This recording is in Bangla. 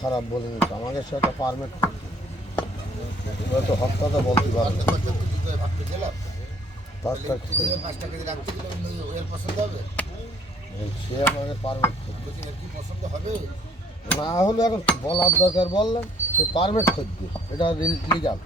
খারাপ বলিনি তো, আমাকে সেটা পারমিট এবার তো হক কথা বলতে পারবে সে আমাকে পারমিট না হলে এখন বলার দরকার বললেন সে পারমিট খুঁজবে, এটা লিগাল।